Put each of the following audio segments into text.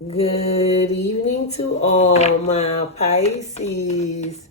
Good evening to all my Pisces.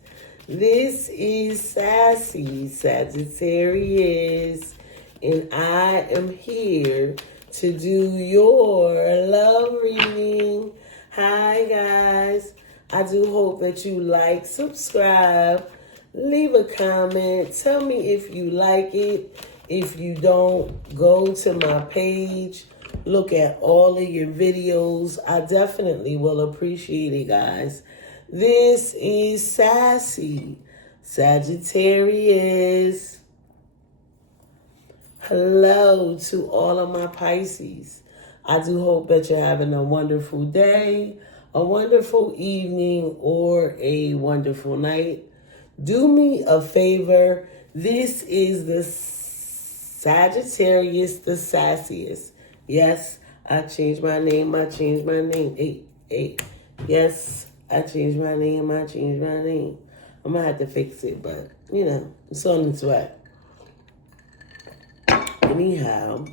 This is Sassy Sagittarius, and I am here to do your love reading. Hi, guys. I do hope that you like, subscribe, leave a comment. Tell me if you like it. If you don't, go to my page. Look at all of your videos. I definitely will appreciate it, guys. This is Sassy Sagittarius. Hello to all of my Pisces. I do hope that you're having a wonderful day, a wonderful evening, or a wonderful night. Do me a favor. This is the Sagittarius, the sassiest. Yes, I changed my name. Hey. Yes, I changed my name. I'm going to have to fix it, but, it's on its way. Anyhow,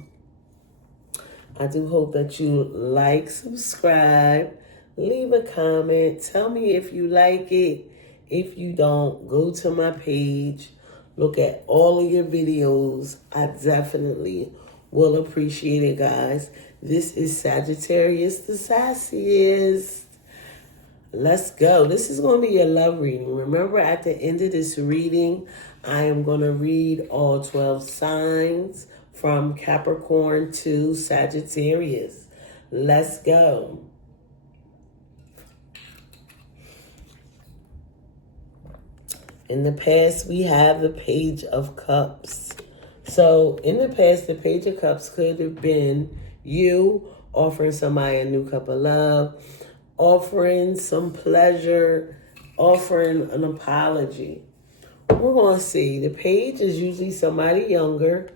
I do hope that you like, subscribe, leave a comment. Tell me if you like it. If you don't, go to my page. Look at all of your videos. I definitely will appreciate it, guys. This is Sagittarius, the sassiest. Let's go. This is going to be a love reading. Remember, at the end of this reading, I am going to read all 12 signs from Capricorn to Sagittarius. Let's go. In the past, we have the Page of Cups. So, in the past, the Page of Cups could have been you offering somebody a new cup of love, offering some pleasure, offering an apology. We're going to see. The Page is usually somebody younger.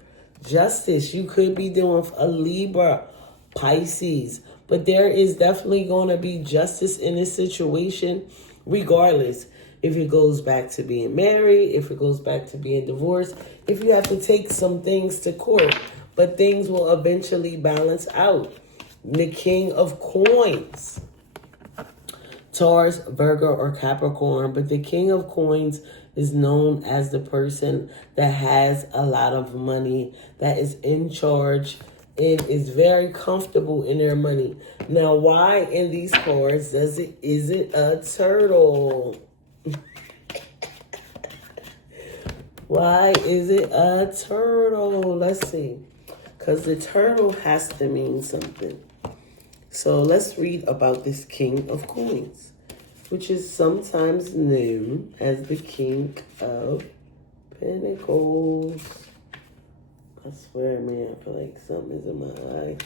Justice, you could be doing a Libra, Pisces. But there is definitely going to be justice in this situation, regardless. If it goes back to being married, if it goes back to being divorced, if you have to take some things to court, but things will eventually balance out. The King of Coins, Taurus, Virgo, or Capricorn, but the King of Coins is known as the person that has a lot of money, that is in charge, and is very comfortable in their money. Now, why in these cards is it a turtle? Why is it a turtle? Let's see. Because the turtle has to mean something. So let's read about this King of Coins, which is sometimes known as the King of Pentacles. I swear, man, I feel like something is in my eye.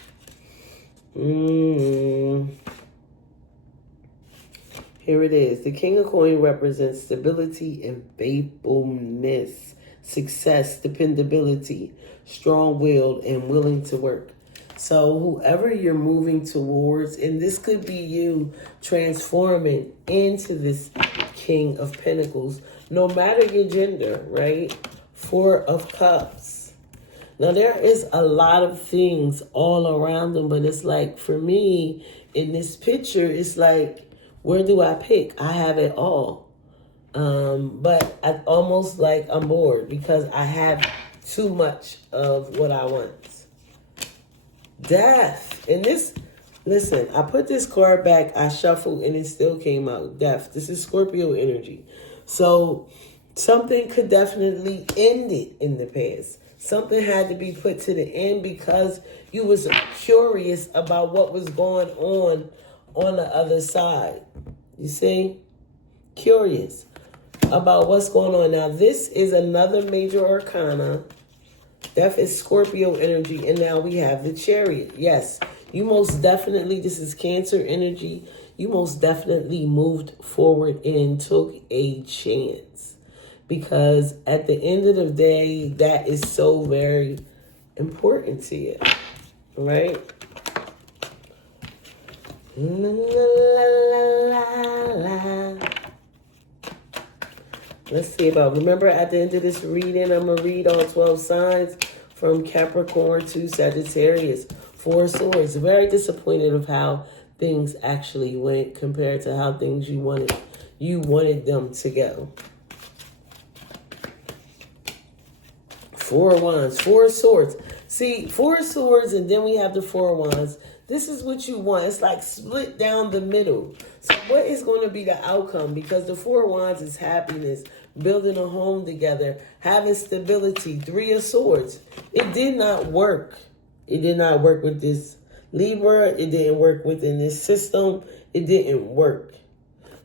Here it is. The King of Coins represents stability and faithfulness, success, dependability, strong-willed, and willing to work. So whoever you're moving towards, and this could be you transforming into this King of Pentacles, no matter your gender, right? Four of Cups. Now, there is a lot of things all around them, but it's like, for me, in this picture, it's like, where do I pick? I have it all. But I almost like I'm bored because I have too much of what I want. Death. And this, listen, I put this card back, I shuffled, and it still came out. Death. This is Scorpio energy. So something could definitely end it in the past. Something had to be put to the end because you was curious about what was going on the other side. You see? Curious about what's going on. Now, this is another major arcana. Death is Scorpio energy. And now we have the Chariot. Yes, you most definitely, this is Cancer energy. You most definitely moved forward and took a chance. Because at the end of the day, that is so very important to you. Right? La, la, la, la. Let's see about, remember at the end of this reading, I'm going to read all 12 signs from Capricorn to Sagittarius. Four of Swords. Very disappointed of how things actually went compared to how things you wanted them to go. Four of Wands, Four of Swords. See, Four of Swords, and then we have the Four of Wands. This is what you want. It's like split down the middle. So what is going to be the outcome? Because the Four of Wands is happiness, building a home together, having stability. Three of Swords. It did not work. It did not work with this Libra. It didn't work within this system. It didn't work.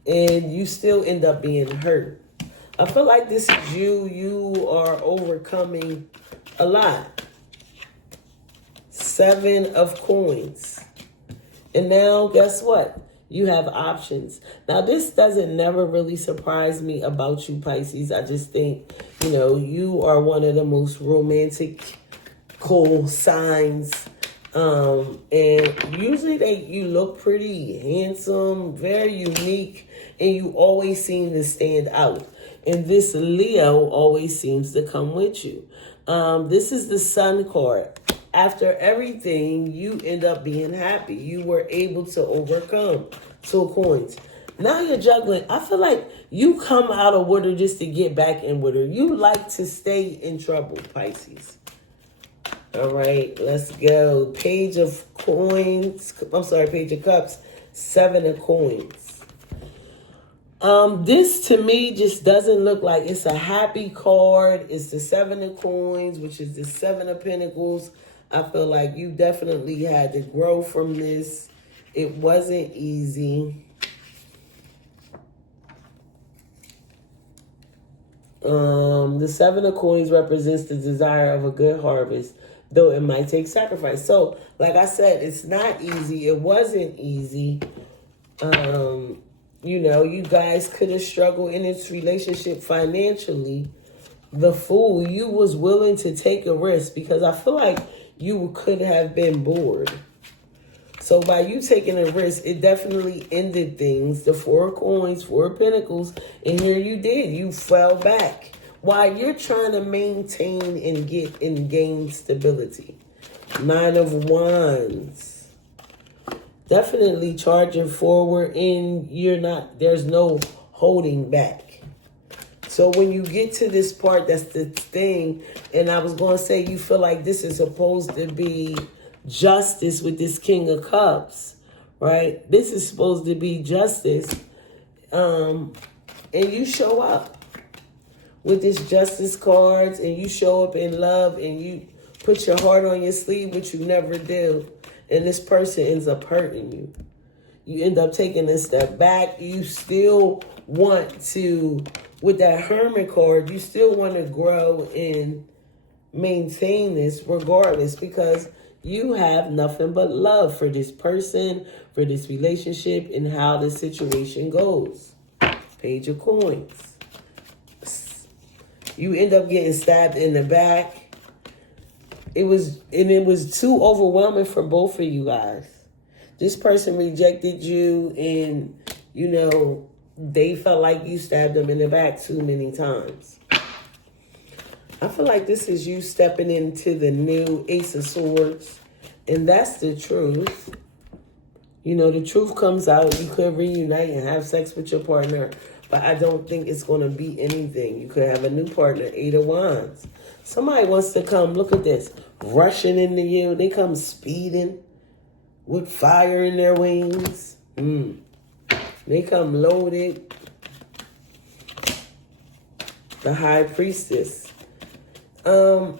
And you still end up being hurt. I feel like this is you. You are overcoming a lot. Seven of Coins. And now, guess what? You have options. Now, this doesn't never really surprise me about you, Pisces. I just think, you are one of the most romantic, cool signs. And usually you look pretty handsome, very unique, and you always seem to stand out. And this Leo always seems to come with you. This is the Sun card. After everything, you end up being happy. You were able to overcome. Two of Coins. Now you're juggling. I feel like you come out of water just to get back in water. You like to stay in trouble, Pisces. All right, let's go. Page of Coins. I'm sorry, Page of Cups. Seven of Coins. This to me just doesn't look like it's a happy card. It's the Seven of Coins, which is the Seven of Pentacles. I feel like you definitely had to grow from this. It wasn't easy. The Seven of Coins represents the desire of a good harvest, though it might take sacrifice. So, like I said, it's not easy. It wasn't easy. You guys could have struggled in this relationship financially. The Fool, you was willing to take a risk because I feel like you could have been bored. So by you taking a risk, it definitely ended things. The Four of Coins, Four of Pentacles, and here you did. You fell back while you're trying to maintain and get and gain stability. Nine of Wands. Definitely charging forward, and there's no holding back. So when you get to this part, that's the thing. And I was going to say, you feel like this is supposed to be justice with this King of Cups, right? This is supposed to be justice. And you show up with this justice cards, and you show up in love, and you put your heart on your sleeve, which you never do. And this person ends up hurting you. You end up taking a step back. You still want to, with that Hermit card, you still want to grow and maintain this regardless, because you have nothing but love for this person, for this relationship, and how the situation goes. Page of Coins. You end up getting stabbed in the back. It was too overwhelming for both of you guys. This person rejected you, and, they felt like you stabbed them in the back too many times. I feel like this is you stepping into the new Ace of Swords, and that's the truth. The truth comes out. You could reunite and have sex with your partner, but I don't think it's going to be anything. You could have a new partner. Eight of Wands. Somebody wants to come, look at this, rushing into you. They come speeding with fire in their wings. They come loaded. The High Priestess. You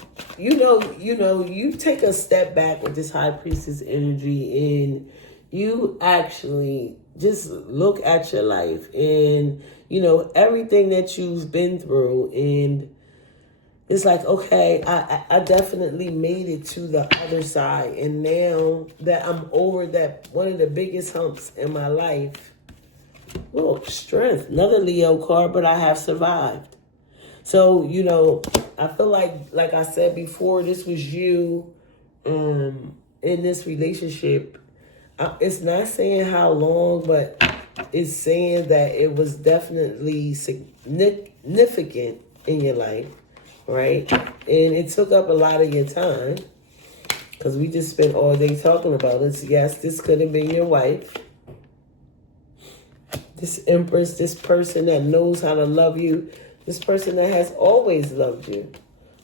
take a step back with this High Priestess energy, and you actually just look at your life and, everything that you've been through, and it's like, okay, I definitely made it to the other side. And now that I'm over that, one of the biggest humps in my life, look, strength. Another Leo card, but I have survived. So, I feel like I said before, this was you in this relationship. It's not saying how long, but it's saying that it was definitely significant in your life. Right? And it took up a lot of your time, because we just spent all day talking about it. Yes, this could have been your wife. This Empress, this person that knows how to love you, this person that has always loved you.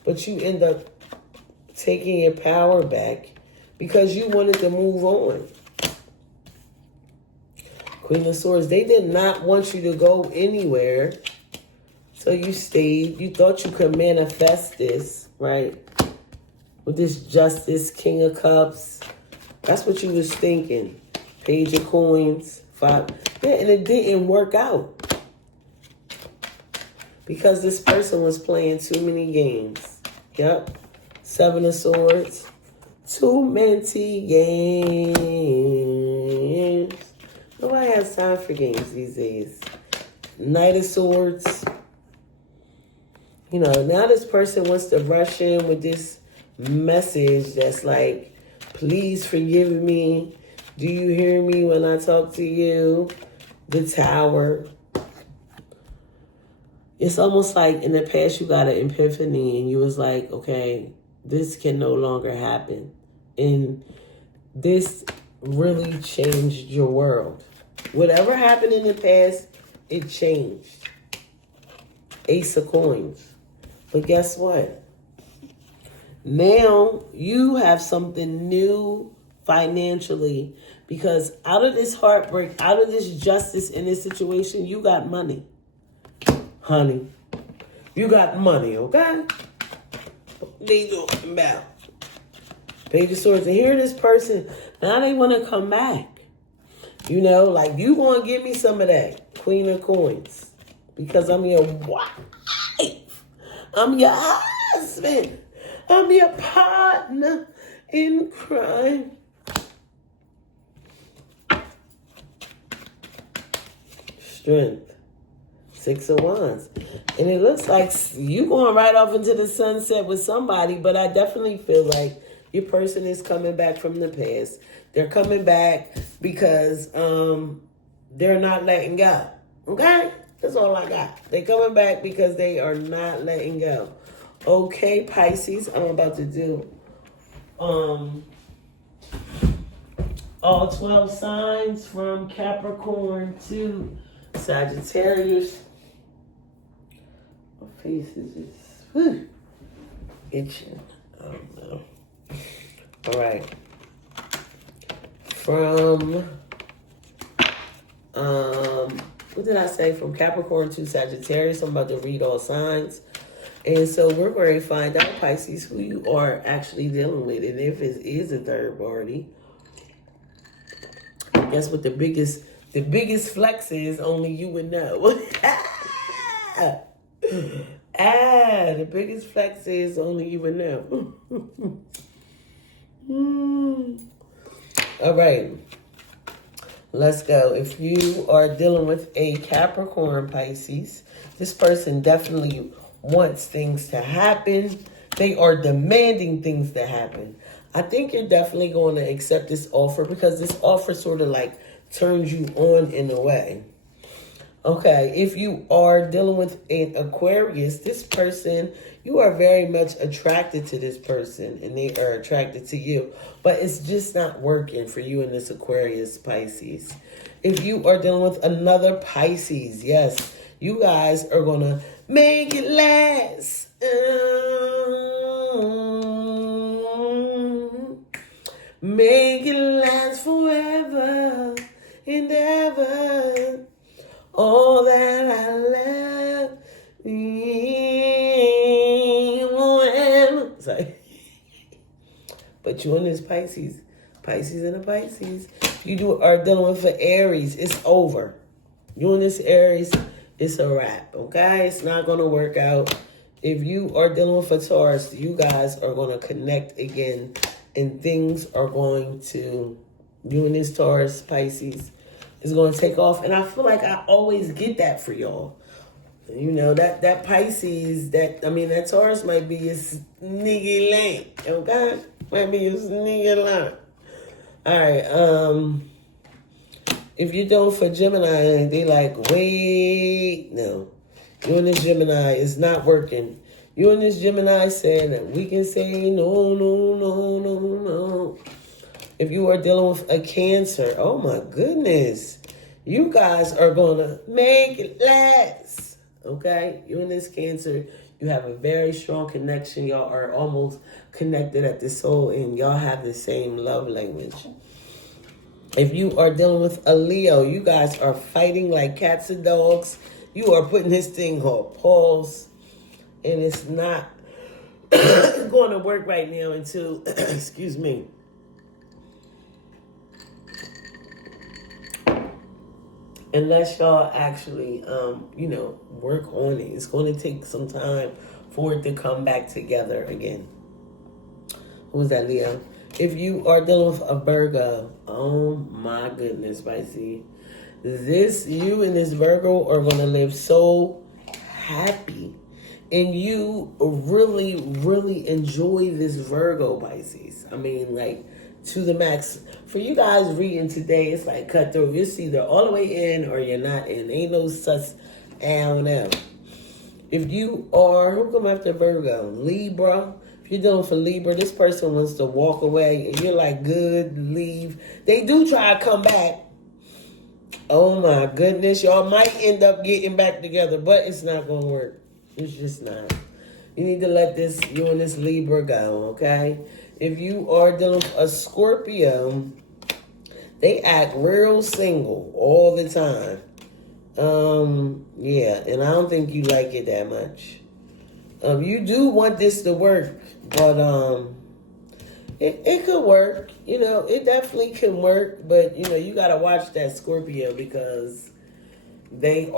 But you end up taking your power back because you wanted to move on. Queen of Swords, they did not want you to go anywhere. So you stayed. You thought you could manifest this, right? With this Justice, King of Cups. That's what you was thinking. Page of Coins, 5. Yeah, and it didn't work out. Because this person was playing too many games. Yep. 7 of Swords. Too many games. Nobody has time for games these days. Knight of Swords. You know, now this person wants to rush in with this message that's like, please forgive me. Do you hear me when I talk to you? The Tower. It's almost like in the past you got an epiphany and you was like, okay, this can no longer happen. And this really changed your world. Whatever happened in the past, it changed. Ace of Coins. But guess what? Now you have something new financially, because out of this heartbreak, out of this justice in this situation, you got money. Honey, you got money, okay? What they talking about? Page of Swords. And here this person, now they want to come back. You know, like, you want to give me some of that. Queen of Coins. Because I'm your wife. I'm your husband. I'm your partner in crime. Strength. 6 of Wands. And it looks like you going right off into the sunset with somebody, but I definitely feel like your person is coming back from the past. They're coming back because they're not letting go. Okay? That's all I got. They're coming back because they are not letting go. Okay, Pisces, I'm about to do all 12 signs from Capricorn to Sagittarius. My face is just itching. I don't know. All right. From what did I say? From Capricorn to Sagittarius. I'm about to read all signs. And so we're going to find out, Pisces, who you are actually dealing with. And if it is a third party, I guess what the biggest flex is, only you would know. The biggest flex is only you would know. All right. Let's go. If you are dealing with a Capricorn, Pisces, this person definitely wants things to happen. They are demanding things to happen. I think you're definitely going to accept this offer because this offer sort of like turns you on in a way. Okay, if you are dealing with an Aquarius, this person, you are very much attracted to this person and they are attracted to you. But it's just not working for you in this Aquarius, Pisces. If you are dealing with another Pisces, yes, you guys are going to make it last. Make it last forever and ever. All that I love. Sorry. But you and this Pisces and a Pisces, you are dealing with an Aries. It's over. You and this Aries, it's a wrap. Okay, it's not gonna work out. If you are dealing with a Taurus, you guys are gonna connect again, and things are going to. You and this Taurus, Pisces, is going to take off. And I feel like I always get that for y'all. You know, that Pisces, that Taurus might be a sneaky lane. Okay? Might be a sneaky line. All right. If you're doing for Gemini, they like, wait, no. You and this Gemini is not working. You and this Gemini saying that we can say no, no, no, no, no. If you are dealing with a Cancer, oh my goodness. You guys are going to make it last. Okay? You and this Cancer, you have a very strong connection. Y'all are almost connected at the soul, and y'all have the same love language. If you are dealing with a Leo, you guys are fighting like cats and dogs. You are putting this thing on pause, and it's not going to work right now until, excuse me, unless y'all actually, work on it. It's going to take some time for it to come back together again. Who's that, Leo? If you are dealing with a Virgo, oh my goodness, Pisces. You and this Virgo are going to live so happy. And you really, really enjoy this Virgo, Pisces. I mean, like, to the max. For you guys reading today, it's like cutthroat. You're either all the way in or you're not in. Ain't no such L. If you are, who come after Virgo? Libra. If you're dealing for Libra, this person wants to walk away and you're like, good, leave. They do try to come back. Oh my goodness. Y'all might end up getting back together, but it's not going to work. It's just not. You need to let you and this Libra go, okay? If you are dealing with a Scorpio, they act real single all the time. Yeah, and I don't think you like it that much. You do want this to work, but it could work. It definitely can work, but you got to watch that Scorpio because they